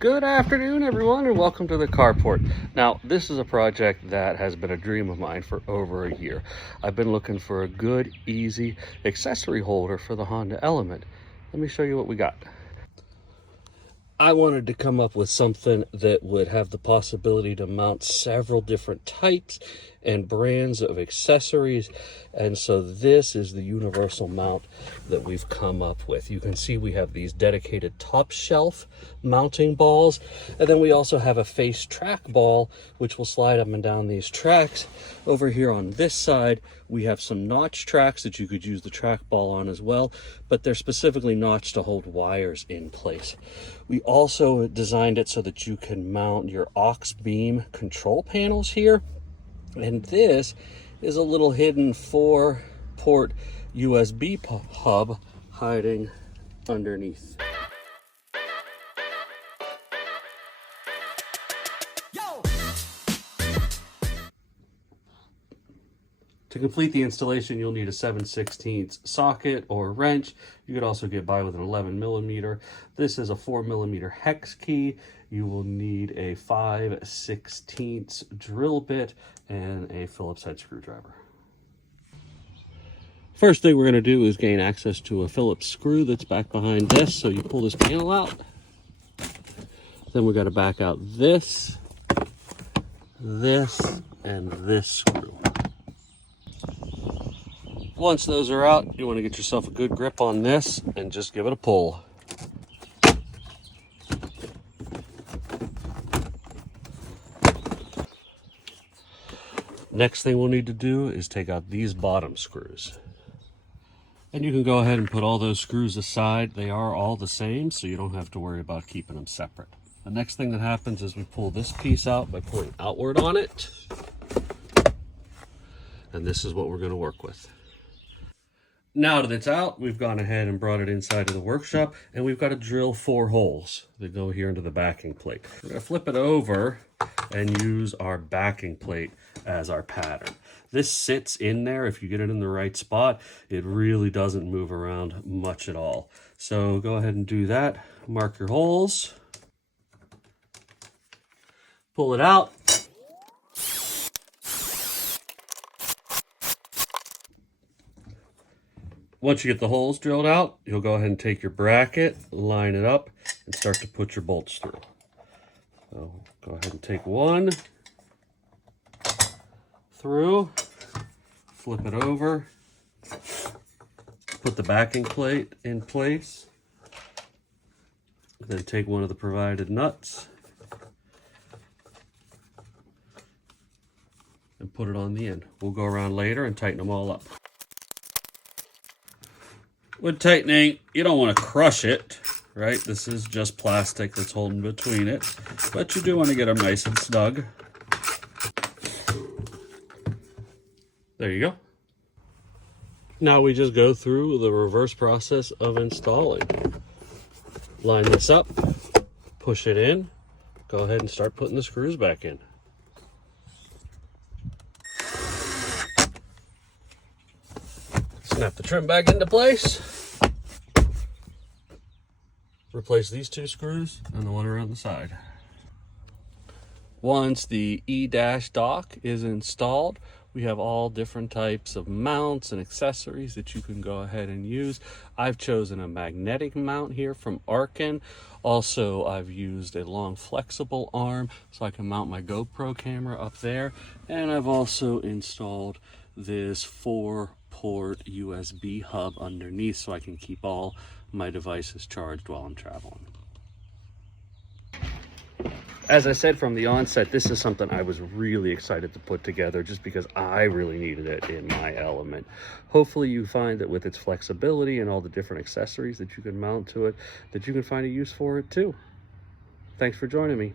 Good afternoon, everyone, and welcome to the carport. Now, this is a project that has been a dream of mine for over a year. I've been looking for a good, easy accessory holder for the Honda Element. Let me show you what we got. I wanted to come up with something that would have the possibility to mount several different types and brands of accessories, and so this is the universal mount that we've come up with. You can see we have these dedicated top shelf mounting balls, and then we also have a face track ball which will slide up and down these tracks. Over here on this side we have some notch tracks that you could use the track ball on as well, but they're specifically notched to hold wires in place. We also designed it so that you can mount your Auxbeam control panels here. And this is a little hidden 4-port USB hub hiding underneath. To complete the installation, you'll need a 7/16 socket or wrench. You could also get by with an 11mm. This is a 4mm hex key. You will need a 5/16 drill bit and a Phillips head screwdriver. First thing we're going to do is gain access to a Phillips screw that's back behind this. So you pull this panel out. Then we got to back out this, and this screw. Once those are out, you want to get yourself a good grip on this and just give it a pull. Next thing we'll need to do is take out these bottom screws. And you can go ahead and put all those screws aside. They are all the same, so you don't have to worry about keeping them separate. The next thing that happens is we pull this piece out by pulling outward on it. And this is what we're going to work with. Now that it's out, we've gone ahead and brought it inside of the workshop, and we've got to drill 4 holes that go here into the backing plate. We're going to flip it over and use our backing plate as our pattern. This sits in there. If you get it in the right spot, it really doesn't move around much at all. So go ahead and do that. Mark your holes. Pull it out. Once you get the holes drilled out, you'll go ahead and take your bracket, line it up, and start to put your bolts through. So go ahead and take one through, flip it over, put the backing plate in place, then take one of the provided nuts and put it on the end. We'll go around later and tighten them all up. With tightening, you don't want to crush it, right? This is just plastic that's holding between it, but you do want to get them nice and snug. There you go. Now we just go through the reverse process of installing. Line this up, push it in, go ahead and start putting the screws back in. Snap the trim back into place. Replace these 2 screws and the one around the side. Once the E-dash dock is installed, we have all different types of mounts and accessories that you can go ahead and use. I've chosen a magnetic mount here from Arkin. Also, I've used a long flexible arm so I can mount my GoPro camera up there. And I've also installed this 4-port USB hub underneath so I can keep all my devices charged while I'm traveling. As I said from the onset, this is something I was really excited to put together just because I really needed it in my Element. Hopefully you find that with its flexibility and all the different accessories that you can mount to it, that you can find a use for it too. Thanks for joining me.